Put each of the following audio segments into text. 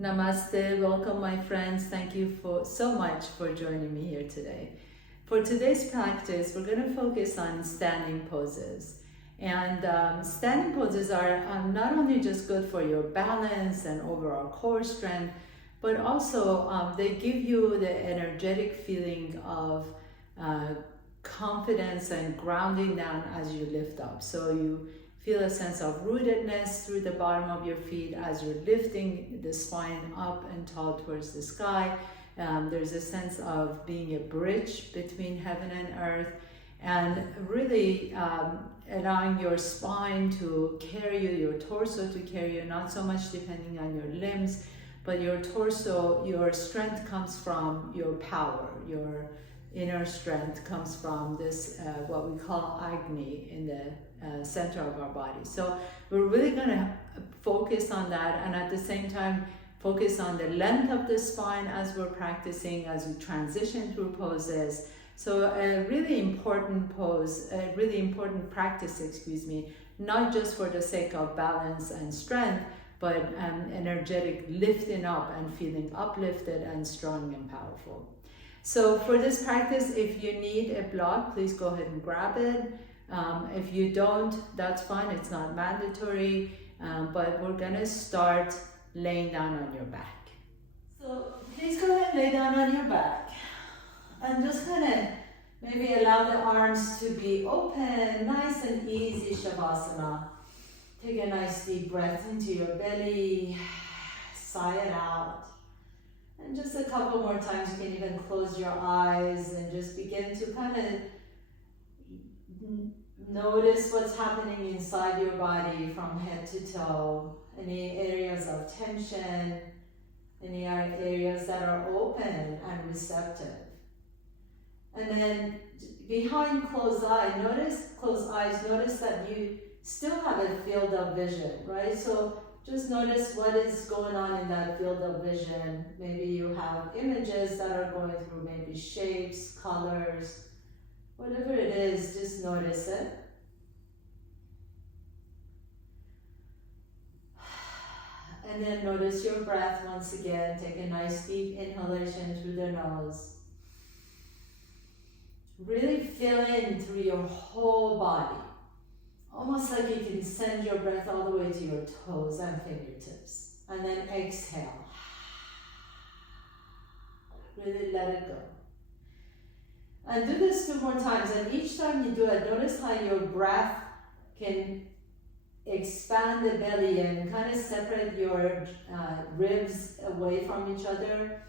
Namaste, welcome my friends. Thank you so much for joining me here today. For today's practice, we're going to focus on standing poses. And standing poses are not only just good for your balance and overall core strength, but also they give you the energetic feeling of confidence and grounding down as you lift up. So you feel a sense of rootedness through the bottom of your feet as you're lifting the spine up and tall towards the sky. There's a sense of being a bridge between heaven and earth, and really allowing your spine to carry you, your torso to carry you, not so much depending on your limbs, but your torso, your strength comes from your power, your inner strength comes from this, what we call Agni in the center of our body. So we're really going to focus on that, and at the same time focus on the length of the spine as we're practicing, as we transition through poses. So a really important pose, a really important practice, not just for the sake of balance and strength, but energetic lifting up and feeling uplifted and strong and powerful. So for this practice, if you need a block, please go ahead and grab it. If you don't, that's fine, it's not mandatory, but we're gonna start laying down on your back. So please go ahead and lay down on your back. And just gonna maybe allow the arms to be open, nice and easy Shavasana. Take a nice deep breath into your belly, sigh it out. And just a couple more times, you can even close your eyes and just begin to kind of notice what's happening inside your body from head to toe. Any areas of tension, any areas that are open and receptive. And then behind closed eyes, notice that you still have a field of vision, right? So just notice what is going on in that field of vision. Maybe you have images that are going through, maybe shapes, colors, whatever it is, just notice it. And then notice your breath once again. Take a nice deep inhalation through the nose. Really fill in through your whole body. Almost like you can send your breath all the way to your toes and fingertips. And then exhale. Really let it go. And do this 2 more times. And each time you do it, notice how your breath can expand the belly and kind of separate your ribs away from each other.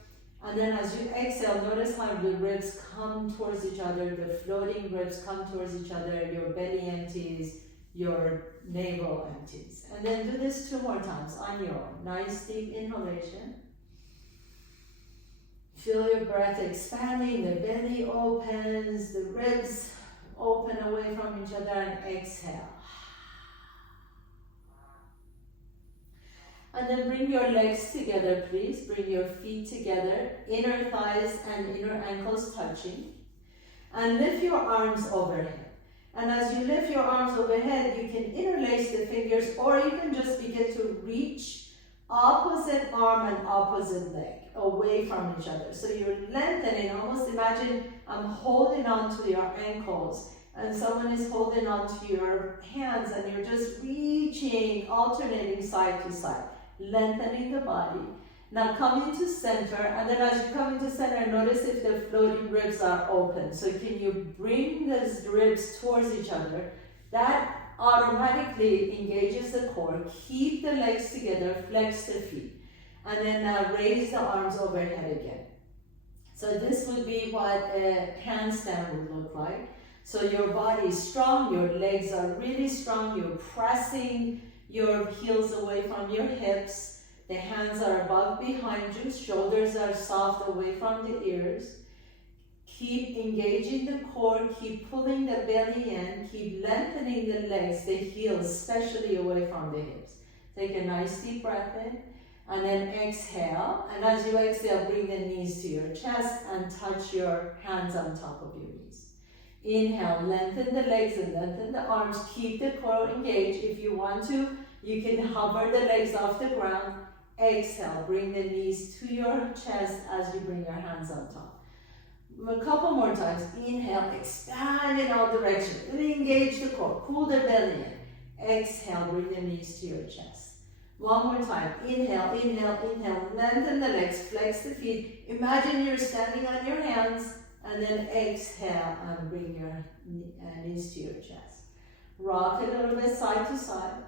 And then as you exhale, notice how the ribs come towards each other, the floating ribs come towards each other, your belly empties, your navel empties. And then do this 2 more times on your own. Nice deep inhalation. Feel your breath expanding, the belly opens, the ribs open away from each other, and exhale. And then bring your legs together, please. Bring your feet together, inner thighs and inner ankles touching. And lift your arms overhead. And as you lift your arms overhead, you can interlace the fingers, or you can just begin to reach opposite arm and opposite leg away from each other. So you're lengthening, almost imagine I'm holding on to your ankles and someone is holding on to your hands, and you're just reaching, alternating side to side, lengthening the body. Now come into center, and then as you come into center, notice if the floating ribs are open. So can you bring those ribs towards each other? That automatically engages the core. Keep the legs together, flex the feet. And then raise the arms overhead again. So this would be what a handstand would look like. So your body is strong, your legs are really strong, you're pressing your heels away from your hips. The hands are above behind you, shoulders are soft away from the ears. Keep engaging the core, keep pulling the belly in, keep lengthening the legs, the heels, especially away from the hips. Take a nice deep breath in, and then exhale. And as you exhale, bring the knees to your chest and touch your hands on top of your knees. Inhale, lengthen the legs and lengthen the arms. Keep the core engaged. If you want to, you can hover the legs off the ground. Exhale, bring the knees to your chest as you bring your hands on top. A couple more times. Inhale, expand in all directions. Really engage the core. Pull the belly in. Exhale, bring the knees to your chest. One more time. Inhale, inhale, inhale. Lengthen the legs, flex the feet. Imagine you're standing on your hands, and then exhale and bring your knees to your chest. Rock a little bit side to side.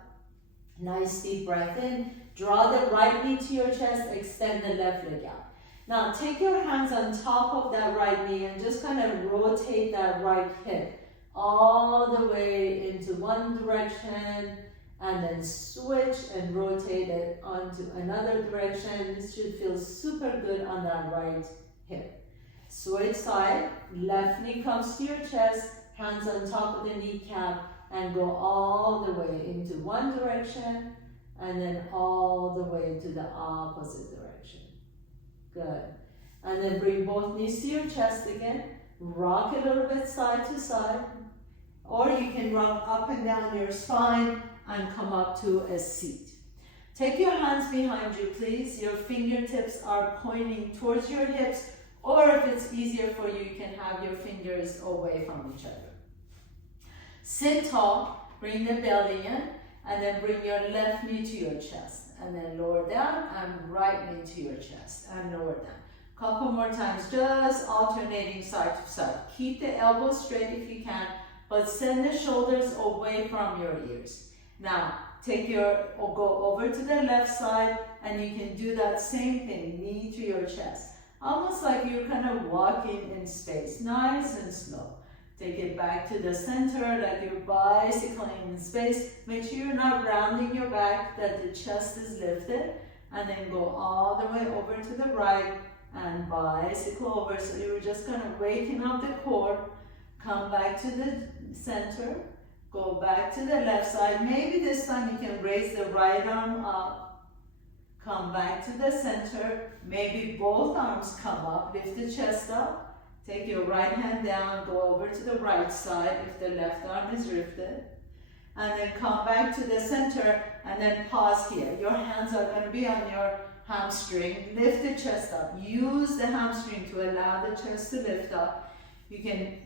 Nice deep breath in. Draw the right knee to your chest, extend the left leg out. Now take your hands on top of that right knee and just kind of rotate that right hip all the way into one direction, and then switch and rotate it onto another direction. This should feel super good on that right hip. Switch side, left knee comes to your chest, hands on top of the kneecap, and go all the way into one direction, and then all the way to the opposite direction. Good. And then bring both knees to your chest again. Rock a little bit side to side. Or you can rock up and down your spine and come up to a seat. Take your hands behind you, please. Your fingertips are pointing towards your hips, or if it's easier for you, you can have your fingers away from each other. Sit tall, bring the belly in, and then bring your left knee to your chest, and then lower down, and right knee to your chest, and lower down. Couple more times, just alternating side to side. Keep the elbows straight if you can, but send the shoulders away from your ears. Now, go over to the left side, and you can do that same thing, knee to your chest. Almost like you're kind of walking in space, nice and slow. Take it back to the center, like you're bicycling in space. Make sure you're not rounding your back, that the chest is lifted. And then go all the way over to the right and bicycle over. So you're just kind of waking up the core. Come back to the center. Go back to the left side. Maybe this time you can raise the right arm up. Come back to the center. Maybe both arms come up. Lift the chest up. Take your right hand down, go over to the right side if the left arm is lifted. And then come back to the center and then pause here. Your hands are going to be on your hamstring. Lift the chest up. Use the hamstring to allow the chest to lift up. You can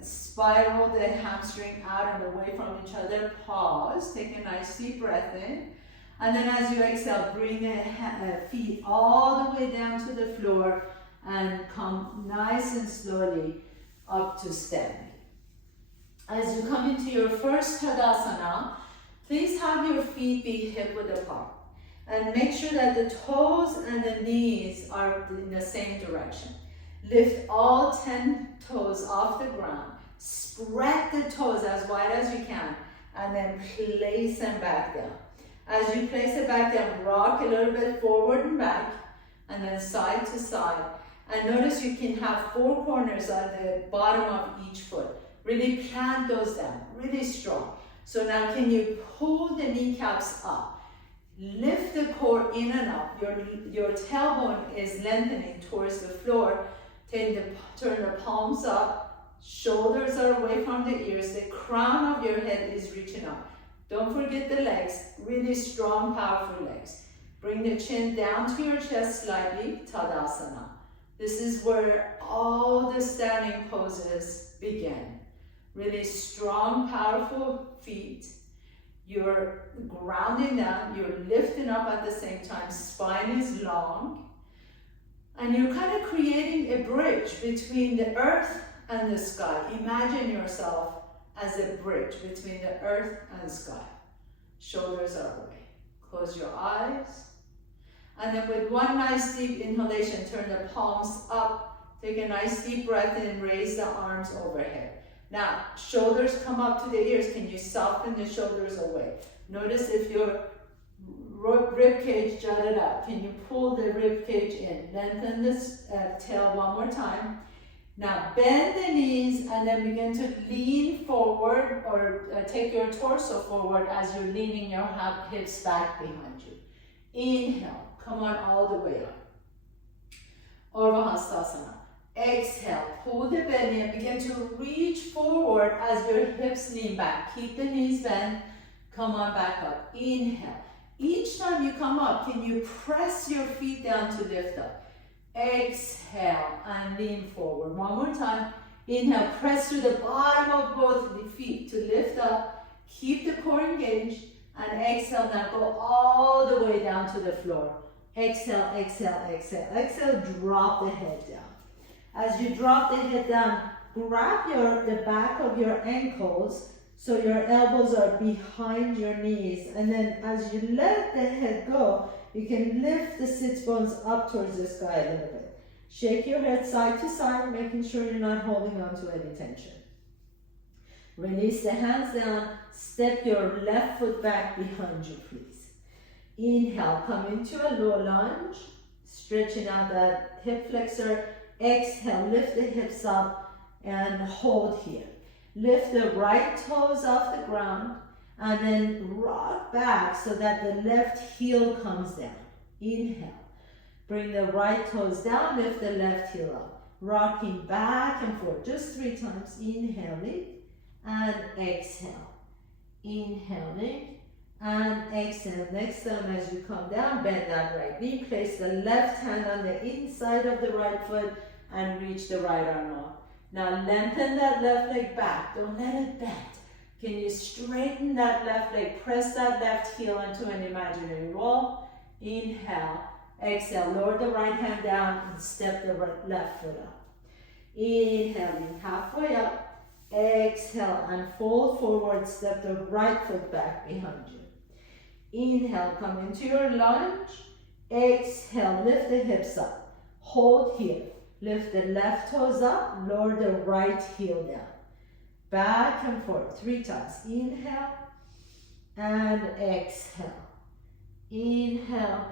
spiral the hamstring out and away from each other. Pause. Take a nice deep breath in. And then as you exhale, bring the feet all the way down to the floor. And come nice and slowly up to standing. As you come into your first Tadasana, please have your feet be hip width apart. And make sure that the toes and the knees are in the same direction. Lift all 10 toes off the ground. Spread the toes as wide as you can. And then place them back down. As you place it back down, rock a little bit forward and back. And then side to side. And notice you can have 4 corners at the bottom of each foot. Really plant those down, really strong. So now can you pull the kneecaps up? Lift the core in and up. Your tailbone is lengthening towards the floor. Turn the palms up. Shoulders are away from the ears. The crown of your head is reaching up. Don't forget the legs, really strong, powerful legs. Bring the chin down to your chest slightly, Tadasana. This is where all the standing poses begin. Really strong, powerful feet. You're grounding down, you're lifting up at the same time, spine is long. And you're kind of creating a bridge between the earth and the sky. Imagine yourself as a bridge between the earth and the sky. Shoulders are away. Close your eyes. And then with one nice deep inhalation, turn the palms up. Take a nice deep breath in and raise the arms overhead. Now, shoulders come up to the ears. Can you soften the shoulders away? Notice if your rib cage jutted out. Can you pull the rib cage in? Lengthen this tail one more time. Now, bend the knees and then begin to lean forward or take your torso forward as you're leaning your hips back behind you. Inhale. Come on all the way up. Urdhva Hastasana. Exhale, pull the belly and begin to reach forward as your hips lean back. Keep the knees bent. Come on back up. Inhale. Each time you come up, can you press your feet down to lift up? Exhale and lean forward. One more time. Inhale, press through the bottom of both the feet to lift up. Keep the core engaged. And exhale, now go all the way down to the floor. Exhale, exhale, exhale. Exhale, drop the head down. As you drop the head down, grab the back of your ankles so your elbows are behind your knees. And then as you let the head go, you can lift the sits bones up towards the sky a little bit. Shake your head side to side, making sure you're not holding on to any tension. Release the hands down. Step your left foot back behind you, please. Inhale, come into a low lunge, stretching out that hip flexor. Exhale, lift the hips up and hold here. Lift the right toes off the ground and then rock back so that the left heel comes down. Inhale. Bring the right toes down, lift the left heel up. Rocking back and forth, just 3 times. Inhaling and exhale. Inhaling and exhale. Next time as you come down, bend that right knee. Place the left hand on the inside of the right foot and reach the right arm up. Now lengthen that left leg back. Don't let it bend. Can you straighten that left leg? Press that left heel into an imaginary wall. Inhale. Exhale. Lower the right hand down and step the left foot up. Inhaling halfway up. Exhale and fold forward. Step the right foot back behind you. Inhale. Come into your lunge. Exhale. Lift the hips up. Hold here. Lift the left toes up, lower the right heel down. Back and forth 3 times. Inhale and exhale. Inhale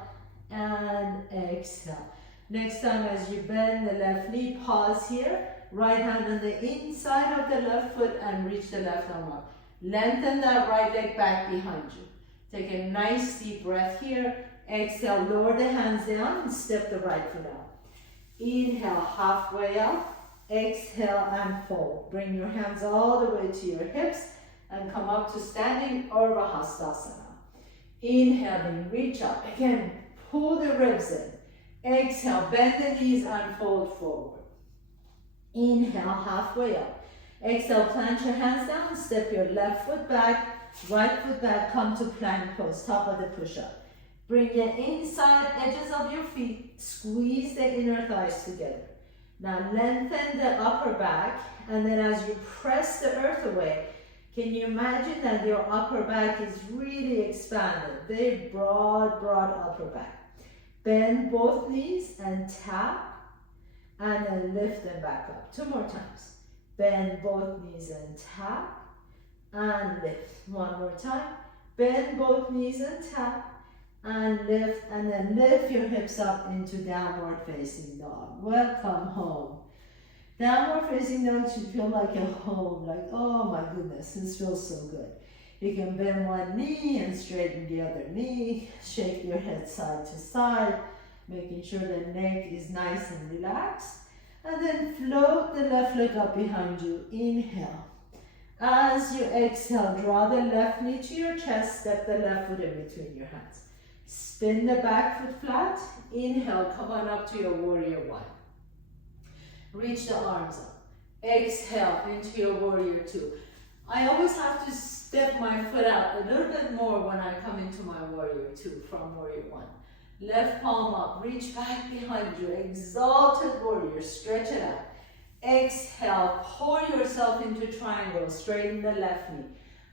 and exhale. Next time as you bend the left knee, pause here. Right hand on the inside of the left foot and reach the left arm up. Lengthen that right leg back behind you. Take a nice deep breath here. Exhale, lower the hands down and step the right foot out. Inhale, halfway up. Exhale and fold. Bring your hands all the way to your hips and come up to standing Urdhva Hastasana. Inhaling, reach up. Again, pull the ribs in. Exhale, bend the knees and fold forward. Inhale, halfway up. Exhale, plant your hands down. Step your left foot back, right foot back. Come to plank pose, top of the push-up. Bring the inside edges of your feet, squeeze the inner thighs together. Now lengthen the upper back, and then as you press the earth away, can you imagine that your upper back is really expanded? Very broad, broad upper back. Bend both knees and tap, and then lift them back up. 2 more times. Bend both knees and tap, and lift. 1 more time. Bend both knees and tap, and lift, and then lift your hips up into downward facing dog. Welcome home. Downward facing dog should feel like a home, like, oh my goodness, this feels so good. You can bend one knee and straighten the other knee, shake your head side to side, making sure the neck is nice and relaxed, and then float the left leg up behind you. Inhale. As you exhale, draw the left knee to your chest, step the left foot in between your hands. Spin the back foot flat. Inhale, come on up to your warrior 1. Reach the arms up. Exhale into your warrior 2. I always have to step my foot out a little bit more when I come into my warrior 2 from warrior 1. Left palm up, reach back behind you. Exalted warrior, stretch it out. Exhale, pour yourself into triangle, straighten the left knee.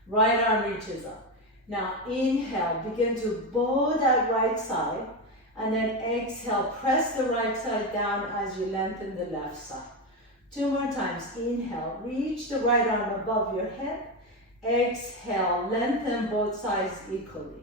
Right arm reaches up. Now inhale, begin to bow that right side, and then exhale, press the right side down as you lengthen the left side. 2 more times. Inhale, reach the right arm above your head. Exhale, lengthen both sides equally.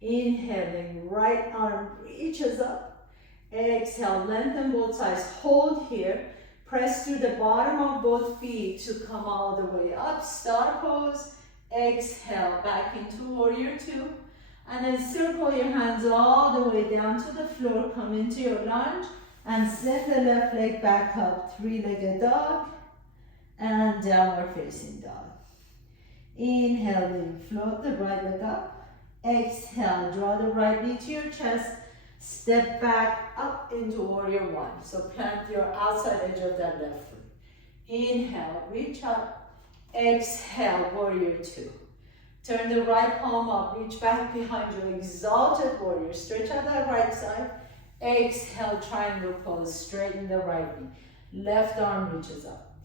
Inhaling, right arm reaches up. Exhale, lengthen both sides. Hold here. Press through the bottom of both feet to come all the way up. Star pose. Exhale, back into warrior 2. And then circle your hands all the way down to the floor. Come into your lunge and send the left leg back up. 3-legged dog and downward facing dog. Inhaling, float the right leg up. Exhale, draw the right knee to your chest. Step back up into warrior one. So plant your outside edge of that left foot. Inhale, reach up. Exhale, warrior two. Turn the right palm up, reach back behind you, exalted warrior. Stretch out that right side. Exhale, triangle pose, straighten the right knee. Left arm reaches up.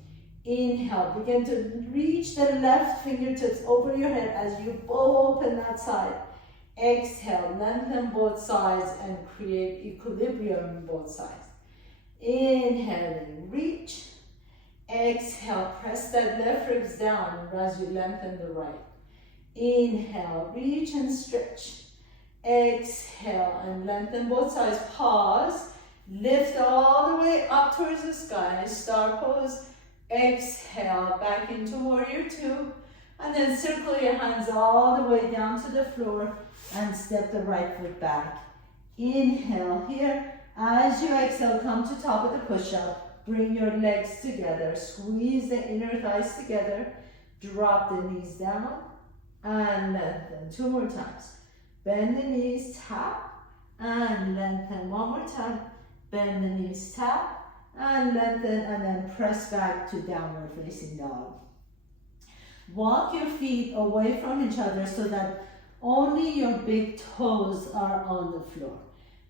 Inhale, begin to reach the left fingertips over your head as you bow open that side. Exhale, lengthen both sides and create equilibrium in both sides. Inhaling, reach. Exhale, press that left ribs down as you lengthen the right. Inhale, reach and stretch. Exhale and lengthen both sides. Pause. Lift all the way up towards the sky. Star pose. Exhale, back into warrior two. And then circle your hands all the way down to the floor and step the right foot back. Inhale here. As you exhale, come to top of the push-up. Bring your legs together. Squeeze the inner thighs together. Drop the knees down and lengthen. Two more times. Bend the knees, tap, and lengthen. One more time. Bend the knees, tap, and lengthen, and then press back to downward facing dog. Walk your feet away from each other so that only your big toes are on the floor.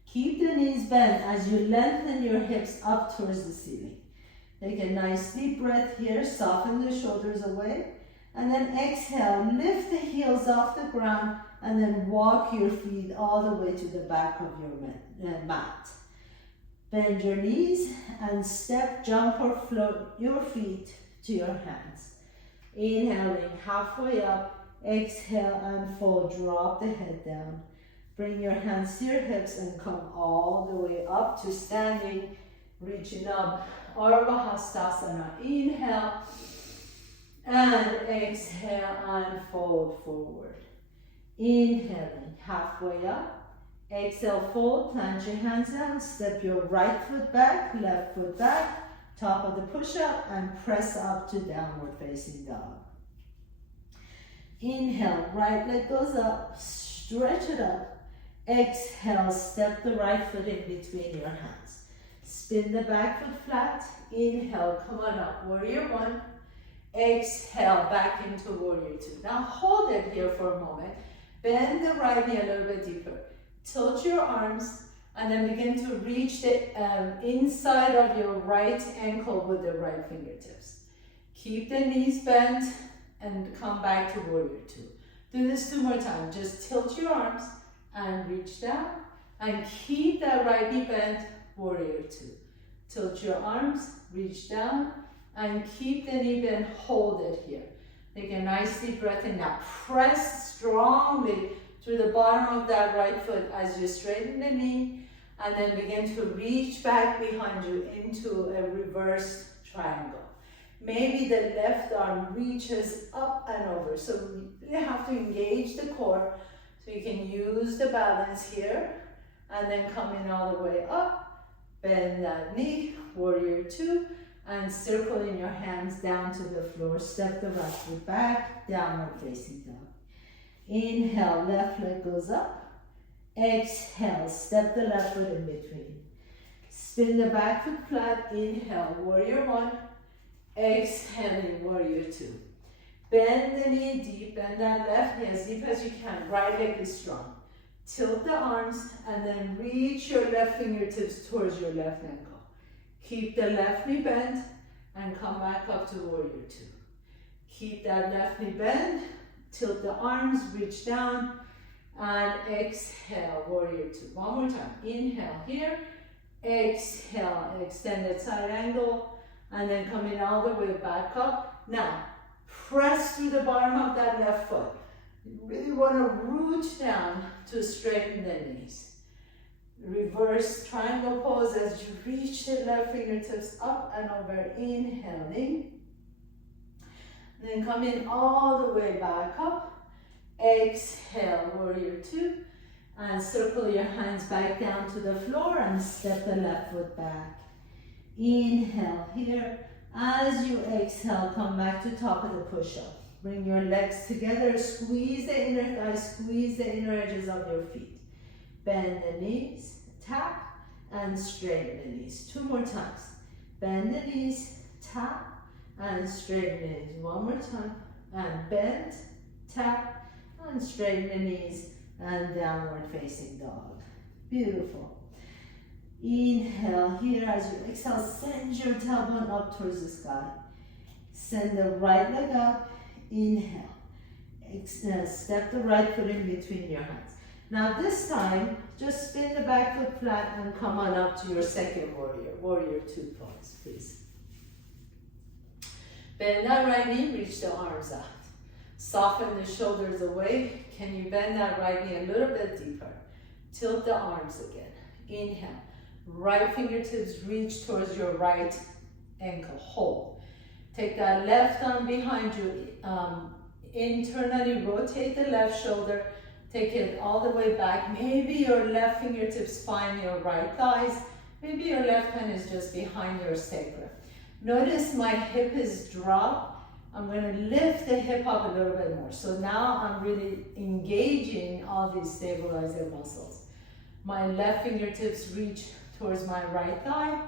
Keep the knees bent as you lengthen your hips up towards the ceiling. Take a nice deep breath here. Soften the shoulders away. And then exhale, lift the heels off the ground and then walk your feet all the way to the back of your mat. Bend your knees and step, jump or float your feet to your hands. Inhaling halfway up, exhale and fold, drop the head down. Bring your hands to your hips and come all the way up to standing, reaching up, Ardha Hastasana. Inhale. And exhale and fold forward. Inhaling, halfway up. Exhale, fold, plant your hands down, step your right foot back, left foot back, top of the push-up, and press up to downward facing dog. Inhale, right leg goes up, stretch it up. Exhale, step the right foot in between your hands. Spin the back foot flat. Inhale, come on up, warrior one. Exhale, back into warrior two. Now hold it here for a moment. Bend the right knee a little bit deeper. Tilt your arms and then begin to reach the inside of your right ankle with the right fingertips. Keep the knees bent and come back to warrior two. Do this two more times. Just tilt your arms and reach down and keep that right knee bent, warrior two. Tilt your arms, reach down, and keep the knee bent, hold it here. Take a nice deep breath in now. Press strongly through the bottom of that right foot as you straighten the knee, and then begin to reach back behind you into a reverse triangle. Maybe the left arm reaches up and over, so you have to engage the core, so you can use the balance here, and then come in all the way up, bend that knee, warrior two, and circle in your hands down to the floor. Step the right foot back, downward facing dog. Inhale, left leg goes up. Exhale, step the left foot in between. Spin the back foot flat. Inhale, warrior one. Exhaling, warrior two. Bend the knee deep, bend that left knee as deep as you can. Right leg is strong. Tilt the arms and then reach your left fingertips towards your left ankle. Keep the left knee bent and come back up to warrior two. Keep that left knee bent, tilt the arms, reach down, and exhale, warrior two. One more time. Inhale here, exhale, extended side angle, and then coming all the way back up. Now, press through the bottom of that left foot. You really want to root down to straighten the knees. Reverse triangle pose as you reach the left fingertips up and over, inhaling. Then come in all the way back up. Exhale, warrior two. And circle your hands back down to the floor and step the left foot back. Inhale here. As you exhale, come back to top of the push-up. Bring your legs together, squeeze the inner thighs, squeeze the inner edges of your feet. Bend the knees, tap, and straighten the knees. 2 more times. Bend the knees, tap, and straighten the knees. 1 more time. And bend, tap, and straighten the knees, and downward facing dog. Beautiful. Inhale here as you exhale, send your tailbone up towards the sky. Send the right leg up, inhale. Step the right foot in between your hands. Now this time, just spin the back foot flat and come on up to your second warrior, warrior 2 pose, please. Bend that right knee, reach the arms out. Soften the shoulders away. Can you bend that right knee a little bit deeper? Tilt the arms again. Inhale. Right fingertips reach towards your right ankle. Hold. Take that left arm behind you. Internally rotate the left shoulder. Take it all the way back. Maybe your left fingertips find your right thighs. Maybe your left hand is just behind your sacrum. Notice my hip is dropped. I'm going to lift the hip up a little bit more. So now I'm really engaging all these stabilizer muscles. My left fingertips reach towards my right thigh.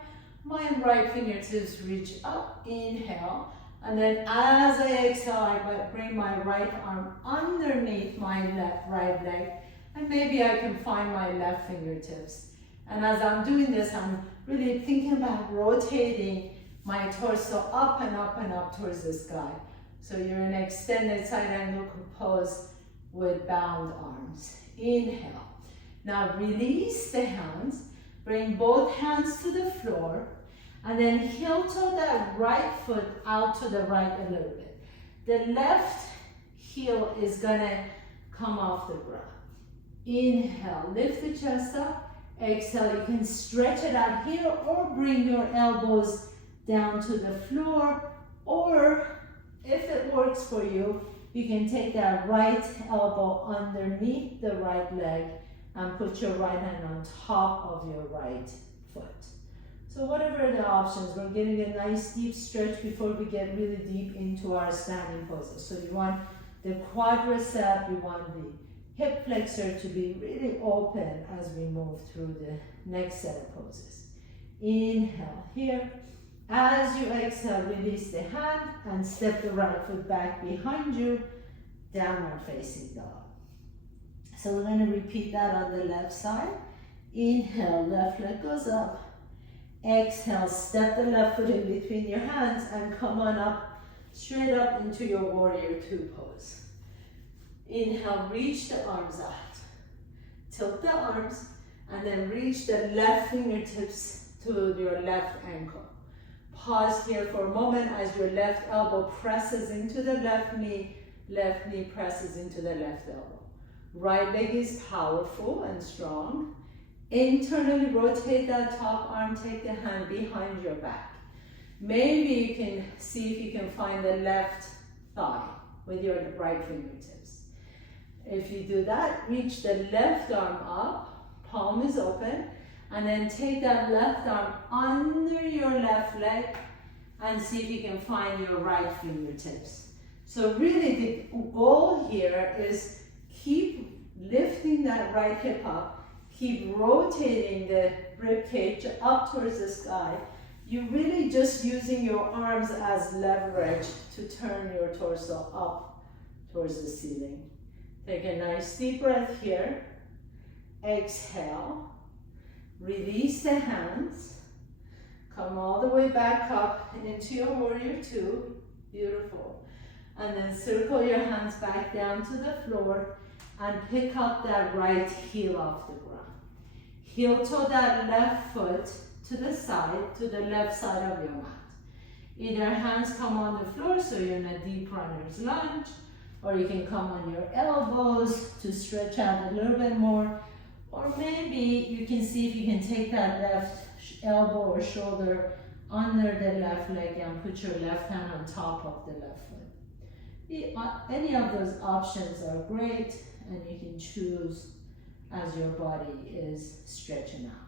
My right fingertips reach up, inhale. And then as I exhale, I bring my right arm underneath my right leg. And maybe I can find my left fingertips. And as I'm doing this, I'm really thinking about rotating my torso up and up and up towards the sky. So you're in extended side angle pose with bound arms. Inhale. Now release the hands. Bring both hands to the floor. And then heel toe that right foot out to the right a little bit. The left heel is gonna come off the ground. Inhale, lift the chest up. Exhale, you can stretch it out here or bring your elbows down to the floor, or if it works for you, you can take that right elbow underneath the right leg and put your right hand on top of your right foot. So whatever the options, we're getting a nice deep stretch before we get really deep into our standing poses. So you want the quadricep, you want the hip flexor to be really open as we move through the next set of poses. Inhale here. As you exhale, release the hand and step the right foot back behind you, downward facing dog. So we're going to repeat that on the left side. Inhale, left leg goes up. Exhale, step the left foot in between your hands and come on up, straight up into your warrior 2 pose. Inhale, reach the arms out. Tilt the arms and then reach the left fingertips to your left ankle. Pause here for a moment as your left elbow presses into the left knee presses into the left elbow. Right leg is powerful and strong. Internally rotate that top arm, take the hand behind your back. Maybe you can see if you can find the left thigh with your right fingertips. If you do that, reach the left arm up, palm is open, and then take that left arm under your left leg and see if you can find your right fingertips. So really the goal here is keep lifting that right hip up, keep rotating the rib cage up towards the sky. You're really just using your arms as leverage to turn your torso up towards the ceiling. Take a nice deep breath here. Exhale. Release the hands. Come all the way back up into your warrior 2. Beautiful. And then circle your hands back down to the floor and pick up that right heel off the ground. Heel toe that left foot to the side, to the left side of your mat. Either hands come on the floor so you're in a deep runner's lunge, or you can come on your elbows to stretch out a little bit more. Or maybe you can see if you can take that left elbow or shoulder under the left leg and put your left hand on top of the left foot. Any of those options are great, and you can choose as your body is stretching out.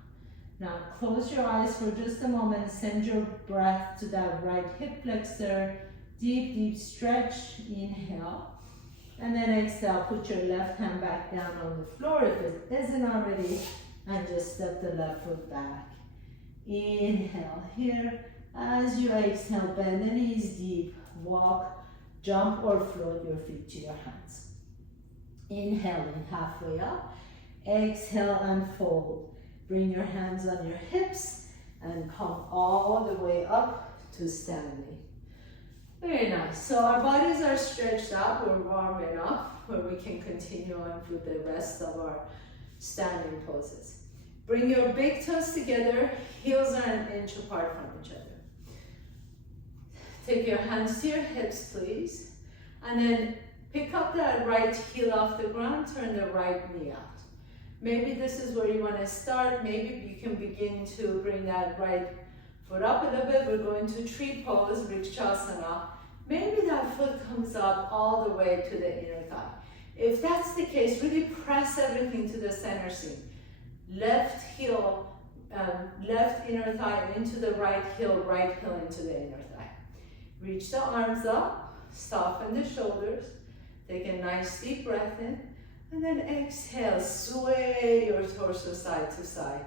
Now close your eyes for just a moment, send your breath to that right hip flexor, Deep, deep stretch, inhale. And then exhale, put your left hand back down on the floor if it isn't already, and just step the left foot back. Inhale here. As you exhale, bend the knees deep, walk, jump or float your feet to your hands. Inhaling halfway up, exhale and fold. Bring your hands on your hips and come all the way up to standing. Very nice. So our bodies are stretched out, we're warm enough where we can continue on with the rest of our standing poses. Bring your big toes together, heels are an inch apart from each other. Take your hands to your hips, please. And then pick up that right heel off the ground, turn the right knee out. Maybe this is where you want to start. Maybe you can begin to bring that right foot up a little bit. We're going to tree pose, Vrikshasana. Maybe that foot comes up all the way to the inner thigh. If that's the case, really press everything to the center seam. Left heel, left inner thigh into the right heel into the inner thigh. Reach the arms up, soften the shoulders. Take a nice deep breath in. And then exhale, sway your torso side to side.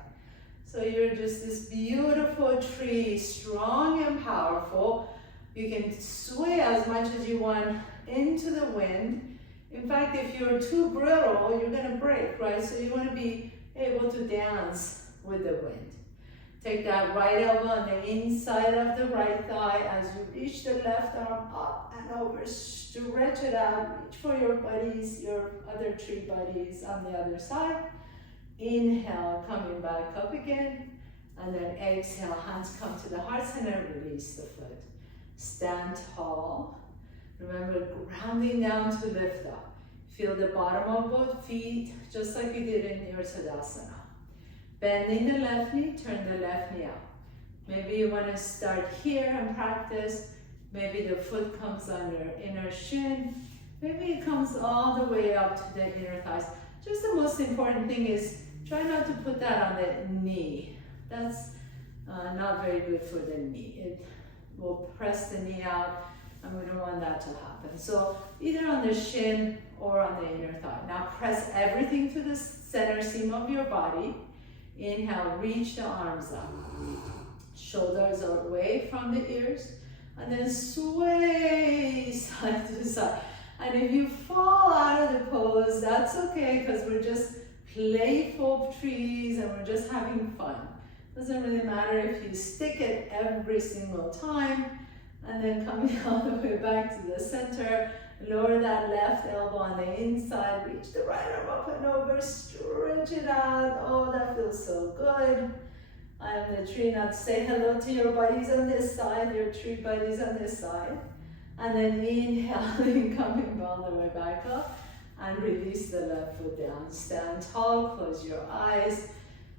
So you're just this beautiful tree, strong and powerful. You can sway as much as you want into the wind. In fact, if you're too brittle, you're gonna break, right? So you wanna be able to dance with the wind. Take that right elbow on the inside of the right thigh as you reach the left arm up and over. Stretch it out. Reach for your buddies, your other tree buddies on the other side. Inhale, coming back up again. And then exhale, hands come to the heart center, release the foot. Stand tall. Remember, grounding down to lift up. Feel the bottom of both feet, just like you did in your Tadasana. Bending the left knee, turn the left knee out. Maybe you want to start here and practice. Maybe the foot comes on your inner shin. Maybe it comes all the way up to the inner thighs. Just the most important thing is try not to put that on the knee. That's not very good for the knee. It will press the knee out, and we don't want that to happen. So either on the shin or on the inner thigh. Now press everything to the center seam of your body. Inhale, reach the arms up. Shoulders are away from the ears. And then sway side to side. And if you fall out of the pose, that's okay, because we're just playful trees and we're just having fun. Doesn't really matter if you stick it every single time. And then coming all the way back to the center. Lower that left elbow on the inside, reach the right arm up and over, stretch it out. Oh, that feels so good. I'm the tree nut. Say hello to your buddies on this side, your tree buddies on this side. And then inhaling, coming all the way back up, and release the left foot down. Stand tall, close your eyes.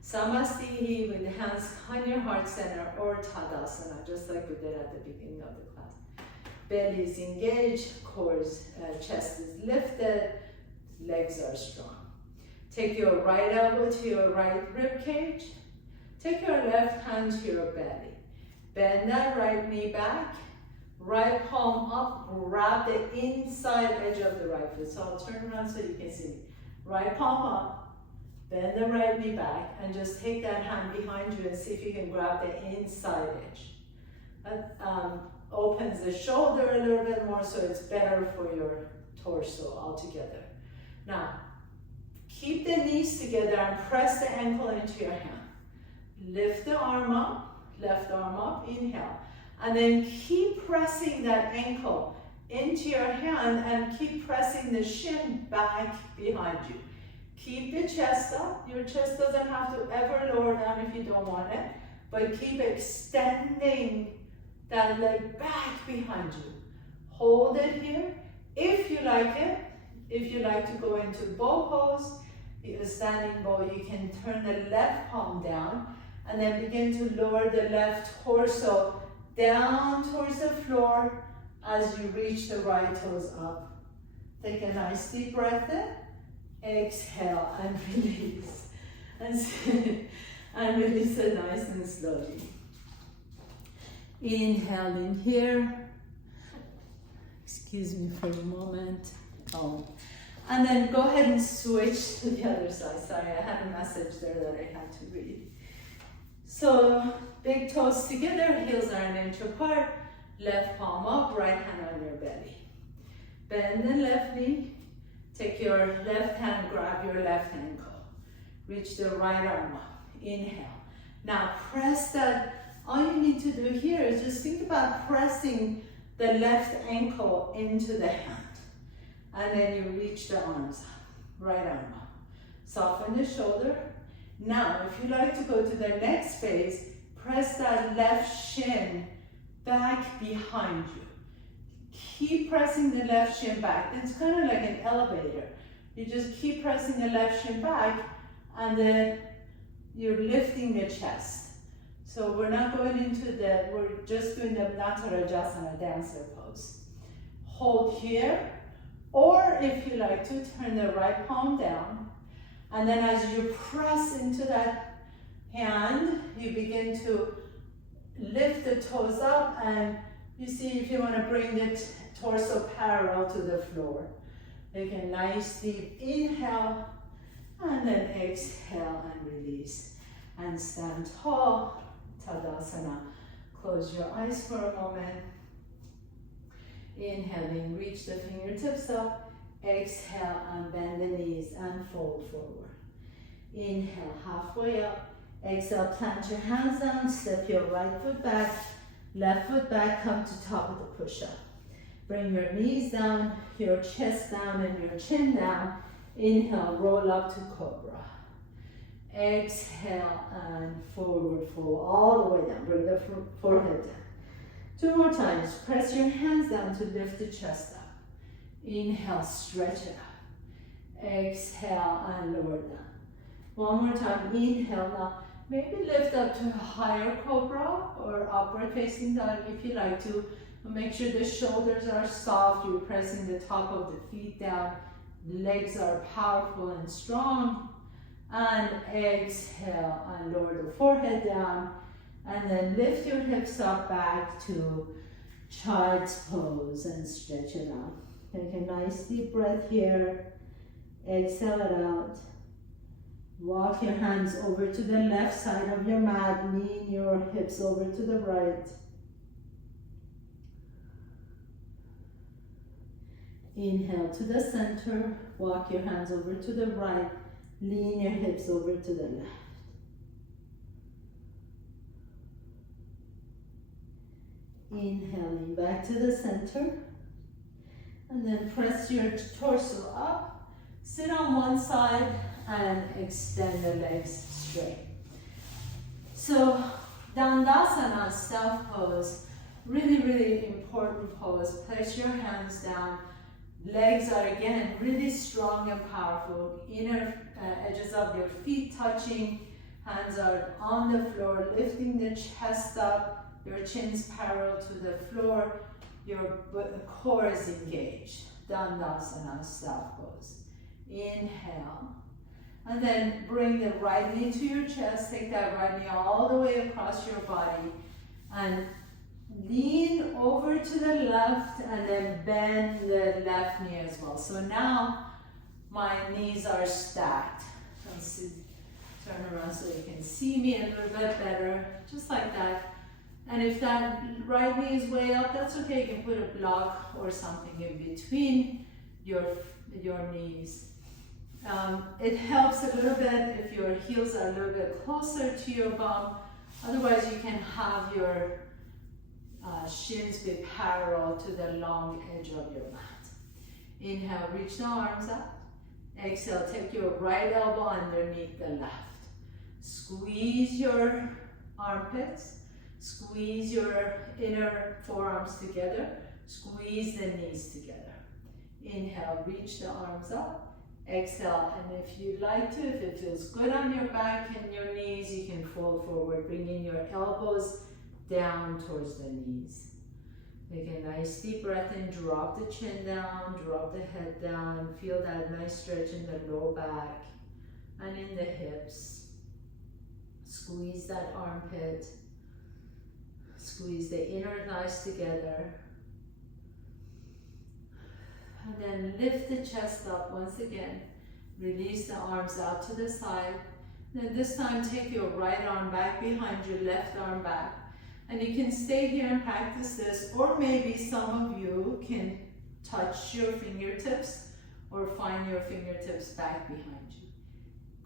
Samasthihi with the hands on your heart center, or Tadasana, just like we did at the beginning of the class. Belly is engaged, chest is lifted, legs are strong. Take your right elbow to your right rib cage. Take your left hand to your belly. Bend that right knee back, right palm up, grab the inside edge of the right foot. So I'll turn around so you can see me. Right palm up, bend the right knee back, and just take that hand behind you and see if you can grab the inside edge. That opens the shoulder a little bit more, so it's better for your torso altogether. Now, keep the knees together and press the ankle into your hand. Lift the arm up, left arm up, inhale. And then keep pressing that ankle into your hand and keep pressing the shin back behind you. Keep the chest up. Your chest doesn't have to ever lower down if you don't want it, but keep extending that leg back behind you. Hold it here. If you like it, if you like to go into bow pose, a standing bow, you can turn the left palm down and then begin to lower the left torso down towards the floor as you reach the right toes up. Take a nice deep breath in. Exhale and release. And release it nice and slowly. Inhale in here. Excuse me for a moment. Oh. And then go ahead and switch to the other side. Sorry, I had a message there that I had to read. So big toes together, heels are an inch apart, left palm up, right hand on your belly. Bend the left knee, take your left hand, grab your left ankle. Reach the right arm up, inhale. Now press that, all you need to do here is just think about pressing the left ankle into the hand. And then you reach the arms up, right arm up. Soften the shoulder. Now, if you like to go to the next phase, press that left shin back behind you. Keep pressing the left shin back. It's kind of like an elevator. You just keep pressing the left shin back, and then you're lifting the chest. So we're not going into the, we're just doing the Natarajasana dancer pose. Hold here, or if you like to, turn the right palm down. And then as you press into that hand, you begin to lift the toes up, and you see if you want to bring the torso parallel to the floor. Take a nice deep inhale, and then exhale and release. And stand tall, Tadasana. Close your eyes for a moment. Inhaling, reach the fingertips up. Exhale and bend the knees and fold forward. Inhale, halfway up. Exhale, plant your hands down, step your right foot back, left foot back, come to top of the push-up. Bring your knees down, your chest down, and your chin down. Inhale, roll up to Cobra. Exhale and forward fold all the way down. Bring the forehead down. 2 more times. Press your hands down to lift the chest up. Inhale, stretch it up. Exhale and lower down. 1 more time. Inhale now. Maybe lift up to a higher cobra or upward facing dog if you like to. Make sure the shoulders are soft. You're pressing the top of the feet down. The legs are powerful and strong. And exhale and lower the forehead down. And then lift your hips up back to child's pose and stretch it out. Take a nice deep breath here. Exhale it out. Walk your hands over to the left side of your mat. Lean your hips over to the right. Inhale to the center. Walk your hands over to the right. Lean your hips over to the left. Inhaling back to the center. And then press your torso up. Sit on one side and extend the legs straight. So Dandasana, staff pose, really, really important pose. Place your hands down. Legs are again really strong and powerful. Inner edges of your feet touching. Hands are on the floor, lifting the chest up. Your chin's parallel to the floor. Your core is engaged. Dandasana, staff pose. Inhale. And then bring the right knee to your chest. Take that right knee all the way across your body. And lean over to the left and then bend the left knee as well. So now my knees are stacked. Let's see, turn around so you can see me a little bit better. Just like that. And if that right knee is way up, that's okay. You can put a block or something in between your knees. It helps a little bit if your heels are a little bit closer to your bum. Otherwise, you can have your shins be parallel to the long edge of your mat. Inhale, reach the arms up. Exhale, take your right elbow underneath the left. Squeeze your armpits. Squeeze your inner forearms together. Squeeze the knees together. Inhale, reach the arms up. Exhale, and if you'd like to, if it feels good on your back and your knees, you can fold forward, bringing your elbows down towards the knees. Take a nice deep breath in, drop the chin down, drop the head down, feel that nice stretch in the low back and in the hips. Squeeze that armpit, squeeze the inner thighs together. And then lift the chest up once again. Release the arms out to the side. Then this time take your right arm back behind your left arm back. And you can stay here and practice this, or maybe some of you can touch your fingertips or find your fingertips back behind you.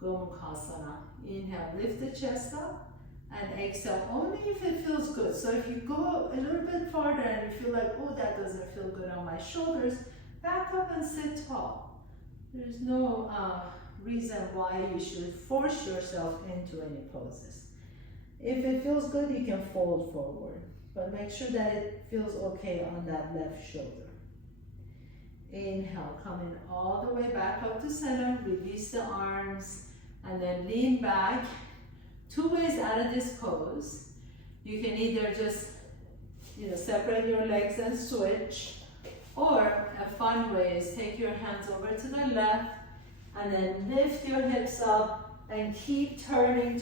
Gomukhasana. Inhale, lift the chest up, and exhale only if it feels good. So if you go a little bit farther and you feel like, oh, that doesn't feel good on my shoulders, back up and sit tall. There's no reason why you should force yourself into any poses. If it feels good, you can fold forward, but make sure that it feels okay on that left shoulder. Inhale, coming all the way back up to center, release the arms, and then lean back. Two ways out of this pose. You can either just, separate your legs and switch, or a fun way is take your hands over to the left, and then lift your hips up, and keep turning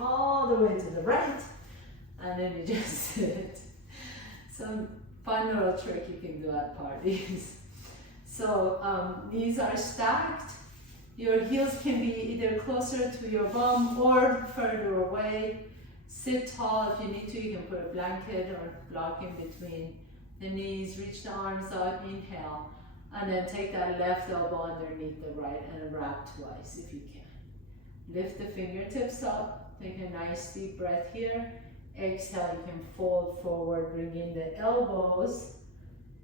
all the way to the right, and then you just sit. Some fun little trick you can do at parties. So knees are stacked. Your heels can be either closer to your bum or further away. Sit tall. If you need to, you can put a blanket or block in between the knees. Reach the arms out, inhale. And then take that left elbow underneath the right and wrap twice if you can. Lift the fingertips up. Take a nice deep breath here. Exhale, you can fold forward, bring in the elbows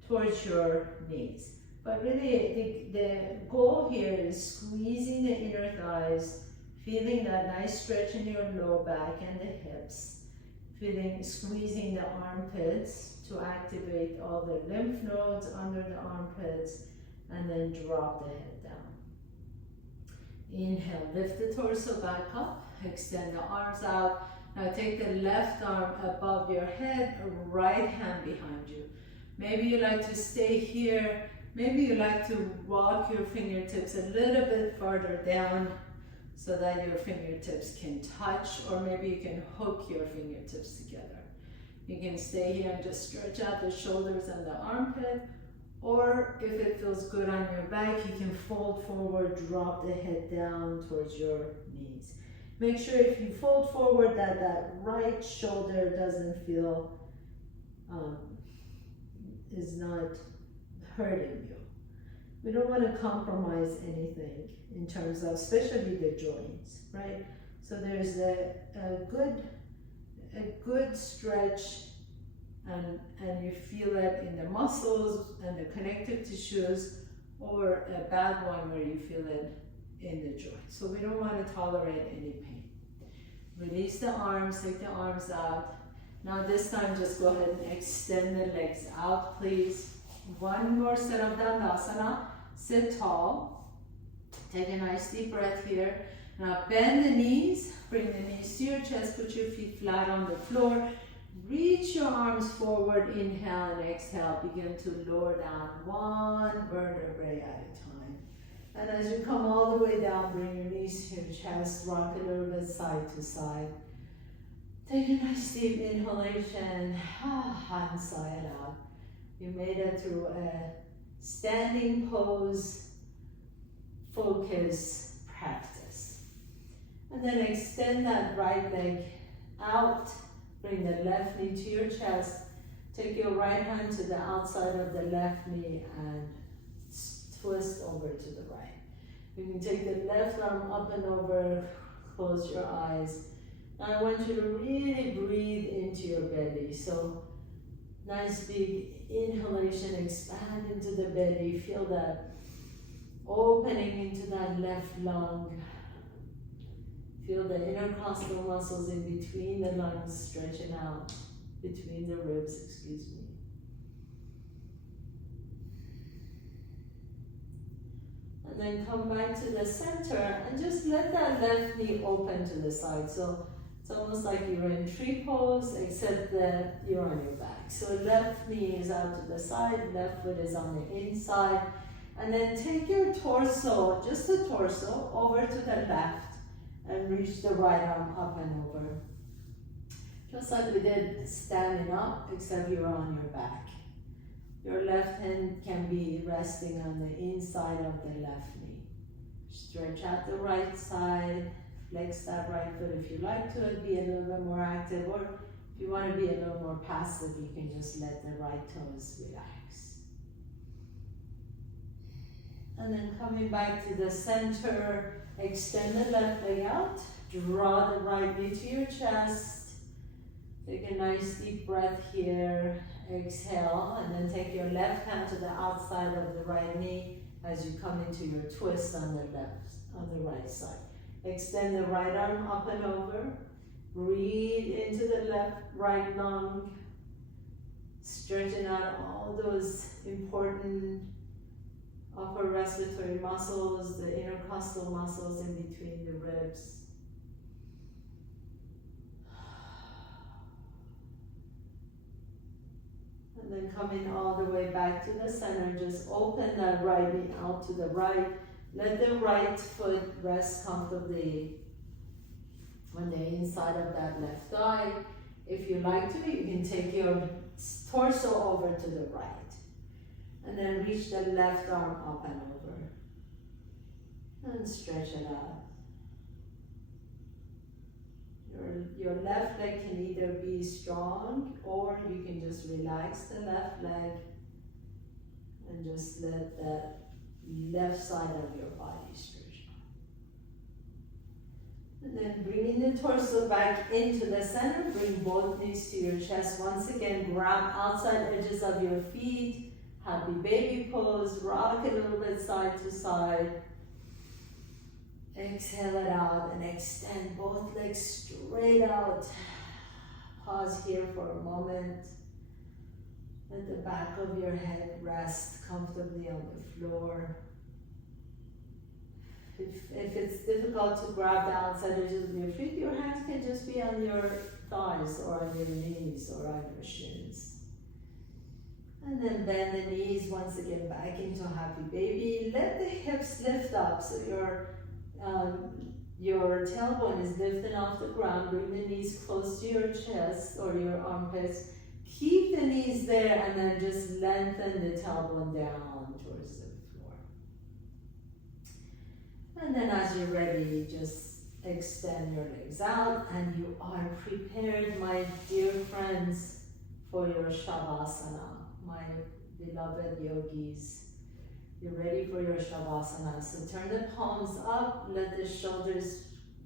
towards your knees. But really, the goal here is squeezing the inner thighs, feeling that nice stretch in your low back and the hips, squeezing the armpits to activate all the lymph nodes under the armpits, and then drop the head down. Inhale, lift the torso back up, extend the arms out. Now take the left arm above your head, right hand behind you. Maybe you like to stay here. Maybe you like to walk your fingertips a little bit farther down so that your fingertips can touch, or maybe you can hook your fingertips together. You can stay here and just stretch out the shoulders and the armpit, or if it feels good on your back, you can fold forward, drop the head down towards your knees. Make sure if you fold forward that right shoulder doesn't feel, is not hurting you. We don't want to compromise anything in terms of, especially the joints, right? So there's a good stretch, and you feel it in the muscles and the connective tissues, or a bad one where you feel it in the joint. So we don't want to tolerate any pain. Release the arms, take the arms out. Now this time just go ahead and extend the legs out, please. One more set of Dandasana. Sit tall. Take a nice deep breath here. Now bend the knees, bring the knees to your chest, put your feet flat on the floor. Reach your arms forward, inhale and exhale. Begin to lower down one vertebrae at a time. And as you come all the way down, bring your knees to your chest, rock a little bit side to side. Take a nice deep inhalation, and sigh it out. You made it through a standing pose, focus, practice. And then extend that right leg out. Bring the left knee to your chest. Take your right hand to the outside of the left knee and twist over to the right. You can take the left arm up and over, close your eyes. Now I want you to really breathe into your belly. So nice big inhalation, expand into the belly. Feel that opening into that left lung. Feel the intercostal muscles in between the lungs stretching out, between the ribs, excuse me. And then come back to the center and just let that left knee open to the side. So it's almost like you're in tree pose, except that you're on your back. So left knee is out to the side, left foot is on the inside. And then take your torso, just the torso, over to the left. And reach the right arm up and over. Just like we did standing up, except you're on your back. Your left hand can be resting on the inside of the left knee. Stretch out the right side, flex that right foot if you like to, be a little bit more active, or if you want to be a little more passive, you can just let the right toes relax. And then coming back to the center, extend the left leg out, draw the right knee to your chest. Take a nice deep breath here, exhale, and then take your left hand to the outside of the right knee as you come into your twist on the right side. Extend the right arm up and over. Breathe into the right lung, stretching out all those important upper respiratory muscles, the intercostal muscles in between the ribs. And then coming all the way back to the center, just open that right knee out to the right. Let the right foot rest comfortably on the inside of that left thigh. If you like to, you can take your torso over to the right. And then reach the left arm up and over. And stretch it out. Your left leg can either be strong, or you can just relax the left leg and just let that left side of your body stretch out. And then bringing the torso back into the center, bring both knees to your chest. Once again, grab outside edges of your feet, happy baby pose, rock a little bit side to side. Exhale it out and extend both legs straight out. Pause here for a moment. Let the back of your head rest comfortably on the floor. If it's difficult to grab the outside edges of your feet, your hands can just be on your thighs or on your knees or on your shins. And then bend the knees once again back into happy baby. Let the hips lift up so your tailbone is lifting off the ground. Bring the knees close to your chest or your armpits. Keep the knees there and then just lengthen the tailbone down towards the floor. And then as you're ready, just extend your legs out and you are prepared, my dear friends, for your Shavasana, my beloved yogis. You're ready for your Shavasana. So turn the palms up, let the shoulders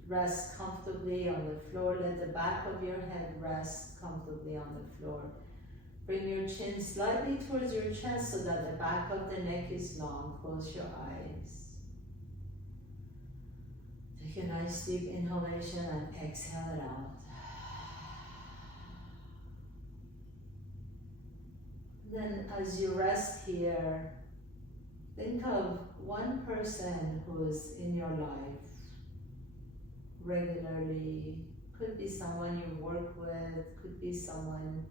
rest comfortably on the floor, let the back of your head rest comfortably on the floor. Bring your chin slightly towards your chest so that the back of the neck is long. Close your eyes. Take a nice deep inhalation and exhale it out. Then as you rest here, think of one person who is in your life regularly. Could be someone you work with, could be someone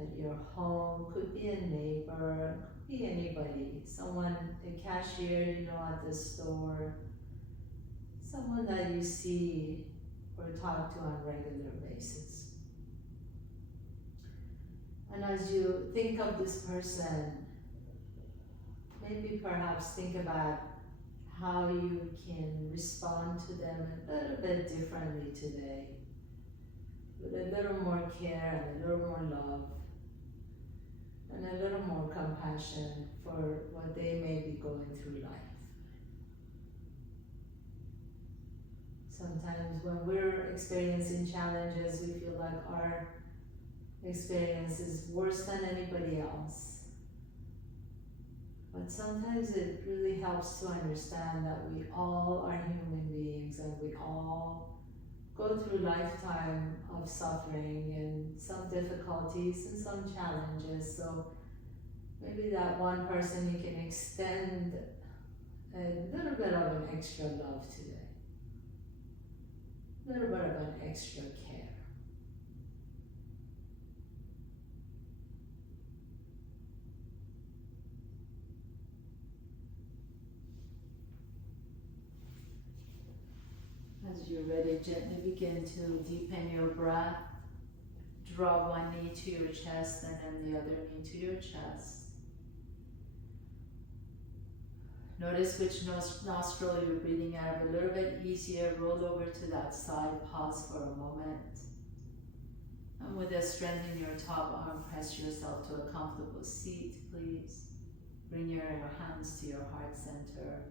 at your home, could be a neighbor, could be anybody. Someone, a cashier you know at the store, someone that you see or talk to on a regular basis. And as you think of this person, maybe perhaps think about how you can respond to them a little bit differently today, with a little more care and a little more love, and a little more compassion for what they may be going through life. Sometimes when we're experiencing challenges, we feel like our experience is worse than anybody else. But sometimes it really helps to understand that we all are human beings and we all go through a lifetime of suffering and some difficulties and some challenges. So maybe that one person you can extend a little bit of an extra love today. A little bit of an extra care. As you're ready, gently begin to deepen your breath. Draw one knee to your chest and then the other knee to your chest. Notice which nostril you're breathing out of a little bit easier. Roll over to that side, pause for a moment. And with a strength in your top arm, press yourself to a comfortable seat, please. Bring your hands to your heart center.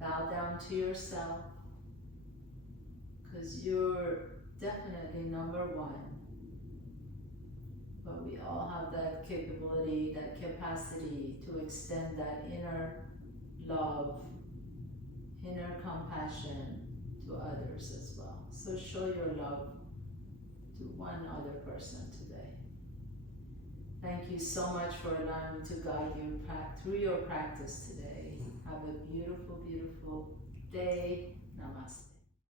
Bow down to yourself, because you're definitely number one. But we all have that capability, that capacity to extend that inner love, inner compassion to others as well. So show your love to one other person today. Thank you so much for allowing me to guide you through your practice today. Have a beautiful, beautiful day. Namaste.